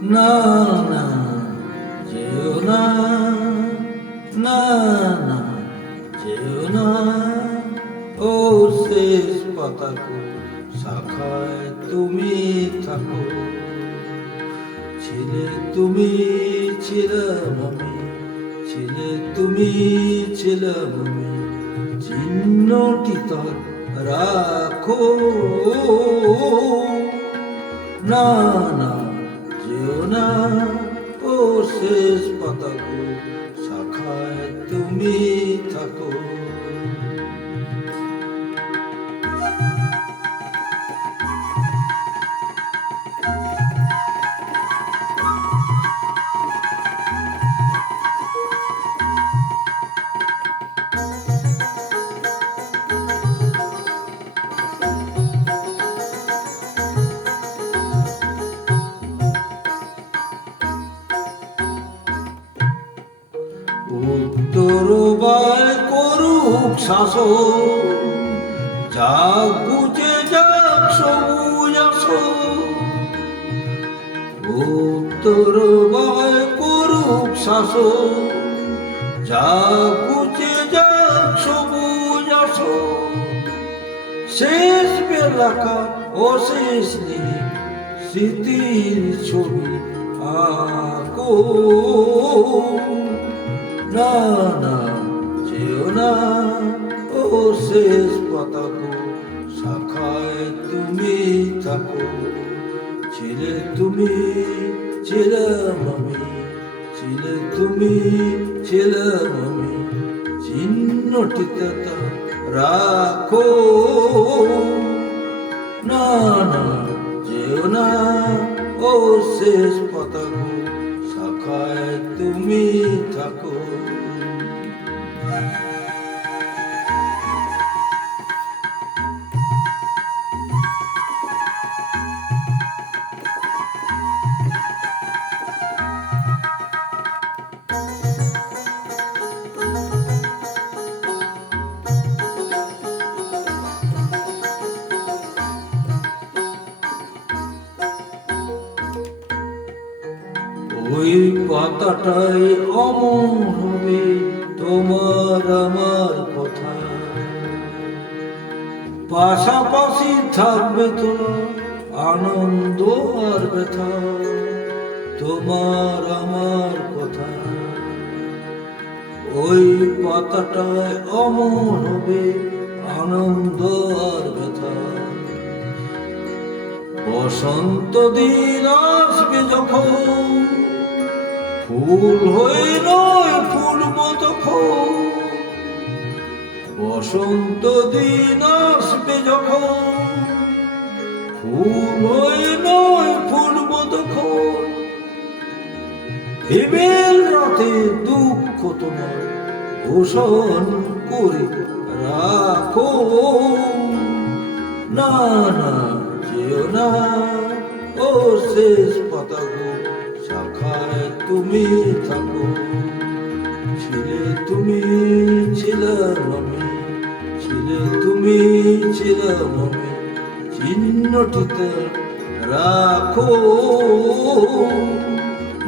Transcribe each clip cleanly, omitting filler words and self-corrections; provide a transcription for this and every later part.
না না যেও না, না না যেও না, ও শেষ পাতাকো শাখায় তুমি থাকো। ছিলে তুমি, ছিলাম আমি, ছিলে তুমি, ছিলাম আমি, চিহ্নটি তার রাখো। না না যেও না, ও শেষ পাতাকো শাখায় তুমি থাকো। উত্তর বায় করুক শাসন, যাক বুঝে যাক সবুজ আসন। উত্তর বায় করুক শাসন, যাক বুঝে যাক সবুজ আসন। শেষ বেলাকার অশেষ নেই স্মৃতির ছবি আঁকো। না না যেও না, ও শেষ পাতাকো শাখায় তুমি থাকো। ছিলে তুমি, ছিলাম আমি, ছিলে তুমি, ছিলাম আমি, চিহ্নটিতে তা রাখো। না না যেও না, ও শেষ পাতাকো শাখায় তুমি থাকো। ওই পাতাটাই অমর হবে তোমার আমার কথা। পাশাপাশি থাকবে তোমার আনন্দ আর ব্যথা, তোমার আমার কথা। ওই পাতাটাই অমর হবে আনন্দ আর ব্যথা। বসন্ত দিন আসবে যখন, ফুল হয়ে নয় ফুলব তখন। বসন্ত দিন আসবে যখন, ফুল হয়ে নয় ফুলব তখন। হিমেল রাতে দুঃখ তোমার ভূষণ করে রাখো। না না যেও না, ও শেষ পাতাকো শাখায় তুমি থাকো। ছিলে তুমি, ছিলাম আমি, ছিলে তুমি, ছিলাম আমি, চিহ্নটিতে রাখো।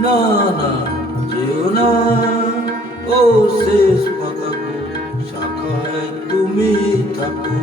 না না যেও না, ও শেষ পাতাকো শাখায় তুমি থাকো।